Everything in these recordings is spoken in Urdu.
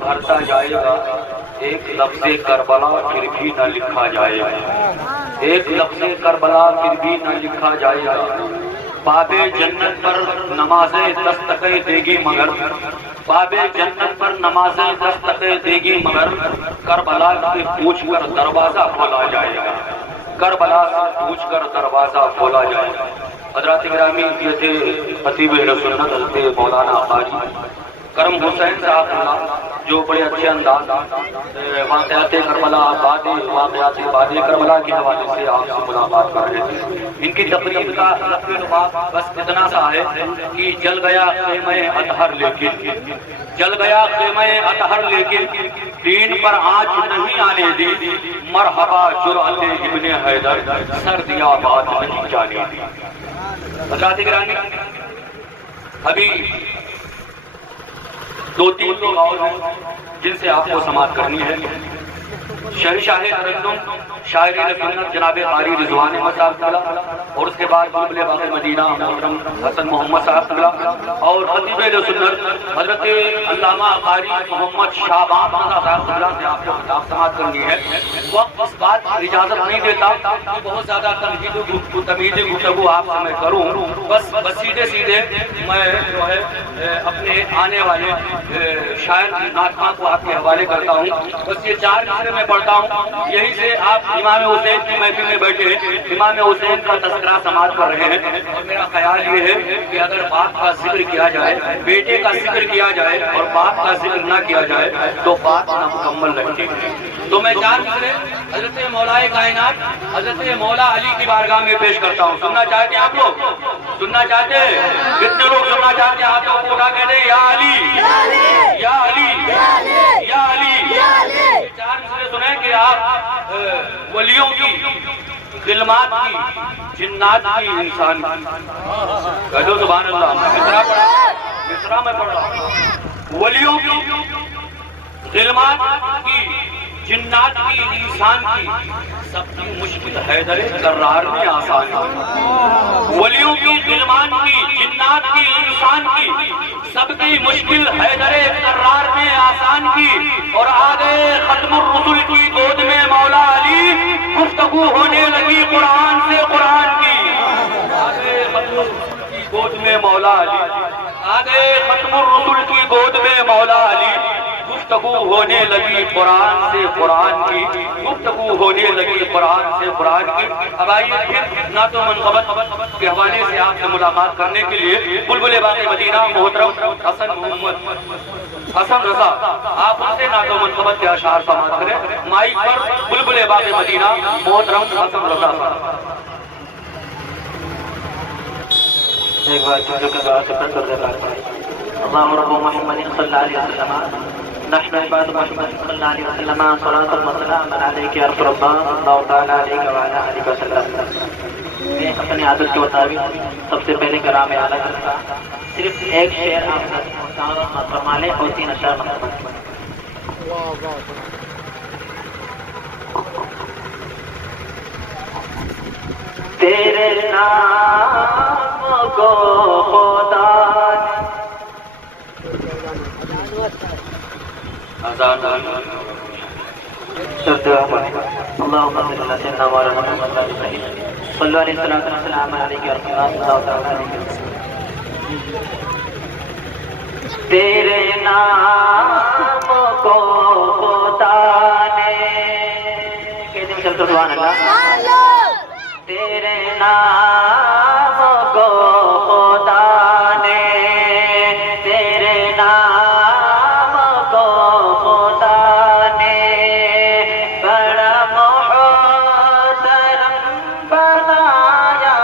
بھرتا جائے گا، ایک لفظ کربلا پھر بھی نہ لکھا جائے گا، ایک لفظ کربلا پھر بھی نہ لکھا جائے گا۔ باب جنت پر نمازیں دستکیں دے گی مگر، باب جنت پر نمازیں دستکیں دے گی مگر، کربلا سے پوچھ کر دروازہ کھولا جائے گا، کربلا سے پوچھ کر دروازہ کھولا جائے گا۔ حضرات گرامی، یہ تھے خطیب اہل سنت حضرت مولانا قاری کرم حسین صاحب اللہ، جو بڑے اچھے انداز واقعات کربلا واقعات بعد کربلا کے حوالے سے آپ سے ملاقات کر رہے تھے۔ ان کی تقریر کا لفظ لباس بس اتنا سا ہے کہ جل گیا خیمہ اطہر لیکن، جل گیا خیمہ اطہر لیکن، دین پر آنچ نہیں آنے دی، مرحبا جرأت ابن حیدر، سردی آباد نہیں جانے دی۔ حضرات گرامی، ابھی دو تین لوگ اور ہیں جن سے آپ کو سماعت کرنی ہے۔ شہنشاہ ترنم شاعر سنت جناب قاری رضوان احمد صاحب اور اس کے بعد بلبل باغ مدینہ محترم حسن محمد صاحب اور خطیب اہل سنت حضرت علامہ قاری محمد شعبان صاحب سے آپ کو سماعت کرنی ہے۔ وقت اس بات اجازت نہیں دیتا کہ بہت زیادہ تمہیدی گفتگو آپ سے میں کروں، بس سیدھے سیدھے میں جو ہے اپنے آنے والے شاعر ناطقاں کو آپ کے حوالے کرتا ہوں۔ بس یہ چار مصرے میں پڑھتا ہوں، یہی سے آپ امام حسین کی محفل میں بیٹھے امام حسین کا تذکرہ سماعت کر رہے ہیں، اور میرا خیال یہ ہے کہ اگر باپ کا ذکر کیا جائے، بیٹے کا ذکر کیا جائے اور باپ کا ذکر نہ کیا جائے تو بات نہ مکمل رہتی ہے۔ تو میں چار مصرے حضرت مولا کائنات حضرت مولا علی کی بارگاہ میں پیش کرتا ہوں۔ سننا چاہتے ہیں آپ لوگ؟ سننا چاہتے ہیں؟ کتنے لوگ سننا چاہتے ہیں؟ آپ لوگ اٹھا کے دیں یا علی یا علی یا علی۔ چار مصرے سنیں کہ آپ ولیوں کی، ظلمات کی، جنات کی، انسان کی، کہہ دو سبحان اللہ۔ مصرع پڑھا، مصرع میں پڑھ رہا ہوں۔ ولیوں کی، ظلمات کی، جنات کی، انسان کی، سب کی مشکل حیدر کرار میں آسان کی۔ ولیوں کی، ظلمان کی، جنات کی، انسان کی، سب کی مشکل حیدر کرار میں آسان کی۔ اور آگے ختم الرسل کی گود میں مولا علی، گفتگو ہونے لگی قرآن سے قرآن کی۔ آگے ختم الرسل کی گود میں مولا علی، آگے ختم الرسل کی گود میں مولا علی، گفتگو ہونے لگی قرآن سے قرآن کی، گفتگو ہونے لگی قرآن سے قرآن کی۔ اب آئیے پھر نعت و منقبت کے حوالے سے آپ سے ملاقات کرنے کے لیے بلبل باغ مدینہ محترم حسن رضا، آپ ان سے نعت و منقبت کے اشعار سماعت کریں۔ مائک پر بلبل باغ مدینہ محترم حسن رضا صاحب۔ ایک بار جو کہ دعا سے پڑھ کر دیتا ہے۔ اللهم رب محمد صلی اللہ علیہ وسلم، نحن عباد محمد صلی اللہ علیہ وسلم، صلاۃ وسلام علیک یا رسول اللہ، اللہ تعالیٰ علیہ وعلیٰ علیہ وسلم۔ میں اپنی عادت کے مطابق سب سے پہلے کلام اعلیٰ کرتا، صرف ایک شعر آپ فرما لیں اور 3 اشعار منتخب کریں۔ تیرے نام کو خدا اللهم صل على سيدنا مولانا محمد صلى الله عليه وسلم عليك يا رسول الله تعالى تیرے نام کو خدا نے کہتے ہیں چلتے سبحان اللہ تیرے نام کو خدا نے تیرے نام کو خدا نے بڑا محترم بنایا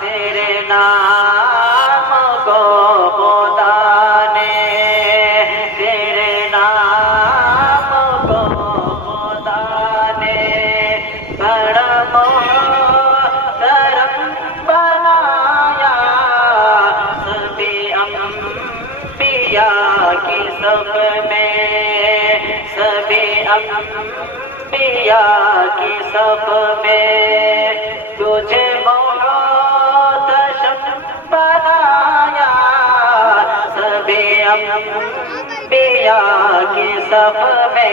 تیرے نام کو خدا نے تیرے نام کو خدا نے بڑا محترم بنایا سبھی انبیاء کی صف میں سبھی انبیاء کی صف میں تجھے محتشم بنایا سبھی انبیاء کی صف میں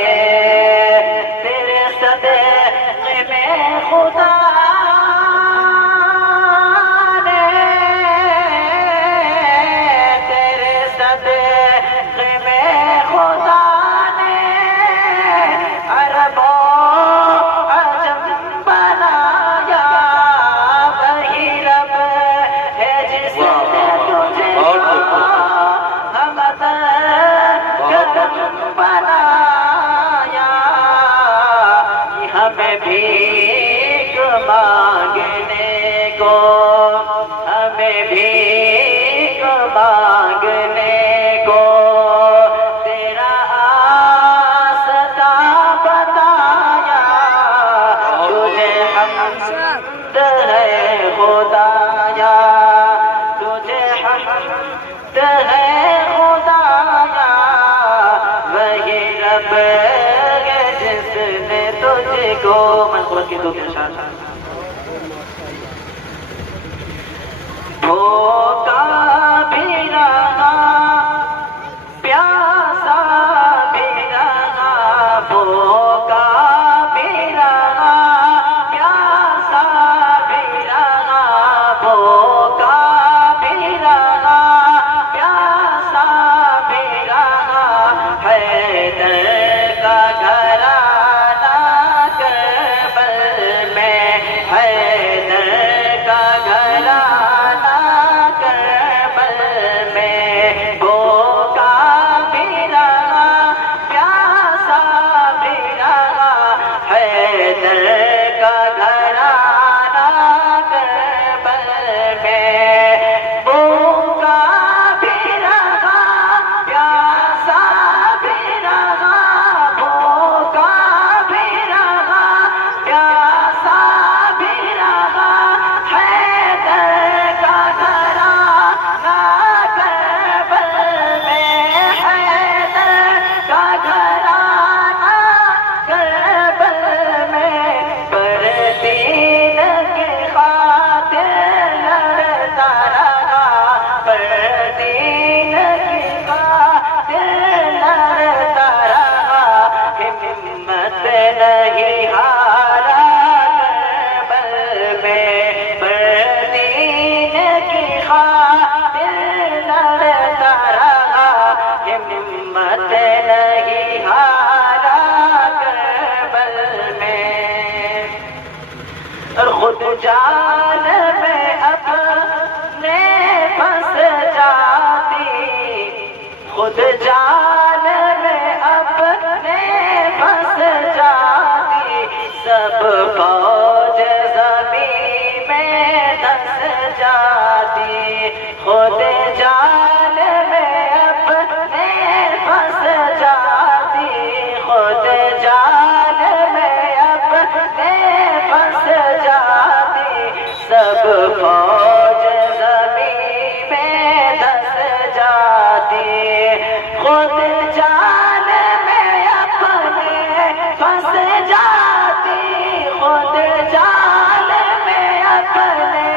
تیرے صدقے میں خدا نے تیرے صدقے میں خدا نے عرب و عجم بنایا وہی رب ہے جس نے تجھے حمد کرم بنایا ہمیں بھیک مانگنے کو ہمیں بھیک مانگنے کو تیرا آستا بتایا تجھے حمد ہے خدایا تجھے حمد ہے خدایا وہی رب ہے جس نے تجھ کو منصورت کی دو نشان بھوکا بھی رہا پیاسا بھی رہا بھوکا بھی رہا پیاسا بھی رہا بھوکا بھی رہا پیاسا بھی رہا حیدر کا گھرانہ کربل میں حیدر کا گھرانہ کربل میں بھوکا بھی رہا پیاسا بھی رہا حیدر کا گھرانہ کربل میں بھوکا بھی رہا پیاسا بھی رہا بھوکا بھی رہا پیاسا بھی رہا حیدر کا گھرانہ کربل میں حیدر کا گھرانہ کربل میں پر دین کی خاطر لڑتا رہا پر دین کی خاطر لڑتا رہا ہمت نہیں ہارا کربل میں پر دین کی خاطر لڑتا رہا ہمت نہیں ہارا کربل میں خود جان میں اپنے پھنس جاتی خود جان میں اپنے پھنس جاتی سب فوج زمین میں دھس جاتی خود جان میں اپنے پھنس جاتی خود جان میں اپنے پھنس جاتی سب فوج زمین میں دھس جاتی خود جان میں اپنے پھنس جاتی خود جان میں اپنے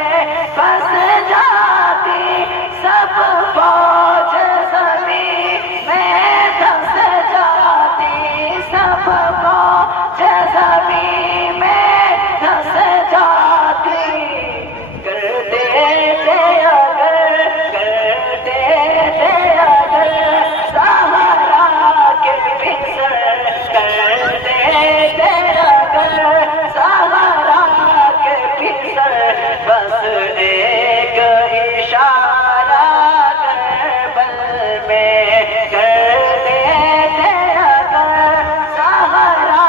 پھنس جاتی سب فوج زمین میں دھس جاتی سب فوج زمین میں دھس جاتی کرتے تھے اگر سہارا کے پھسل کرتے تھے اگر سہارا کے پھسل بس ایک اشارہ کربل میں کرتے تھے اگر سہارا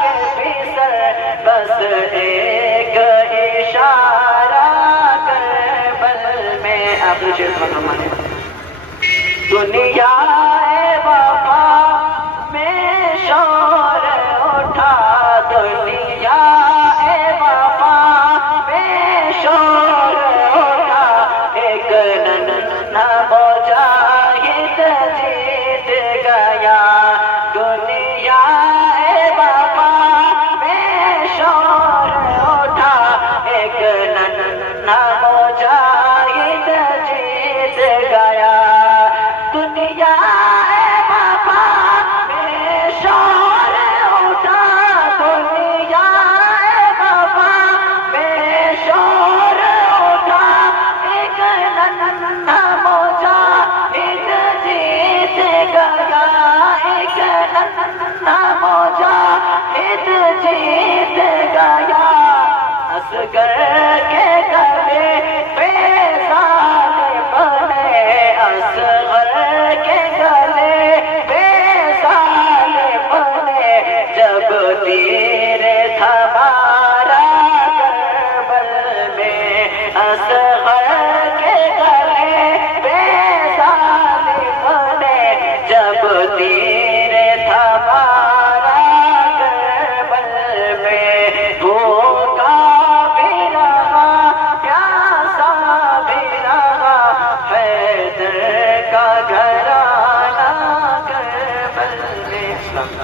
کے پھسل بس ایک اشارہ کربل میں آپ شیر فرمائیں دنیا وفا میں شور اٹھا دنیا وفا میں شور اٹھا ایک ننھا مجاہد جیت گیا دنیا وفا میں شور اٹھا ایک ننھا مجاہد جیت گیا دنیا گر کے گلے بیزار بنے، اصغر کے گلے بیزار بنے، جب تیر تھا مارا کربل میں، اصغر کے گلے بیزار بنے، جب تیر تھا مارا کربل میں، بھوکا بھی رہا پیاسا بھی رہا، حیدر کا گھرانہ کربل میں۔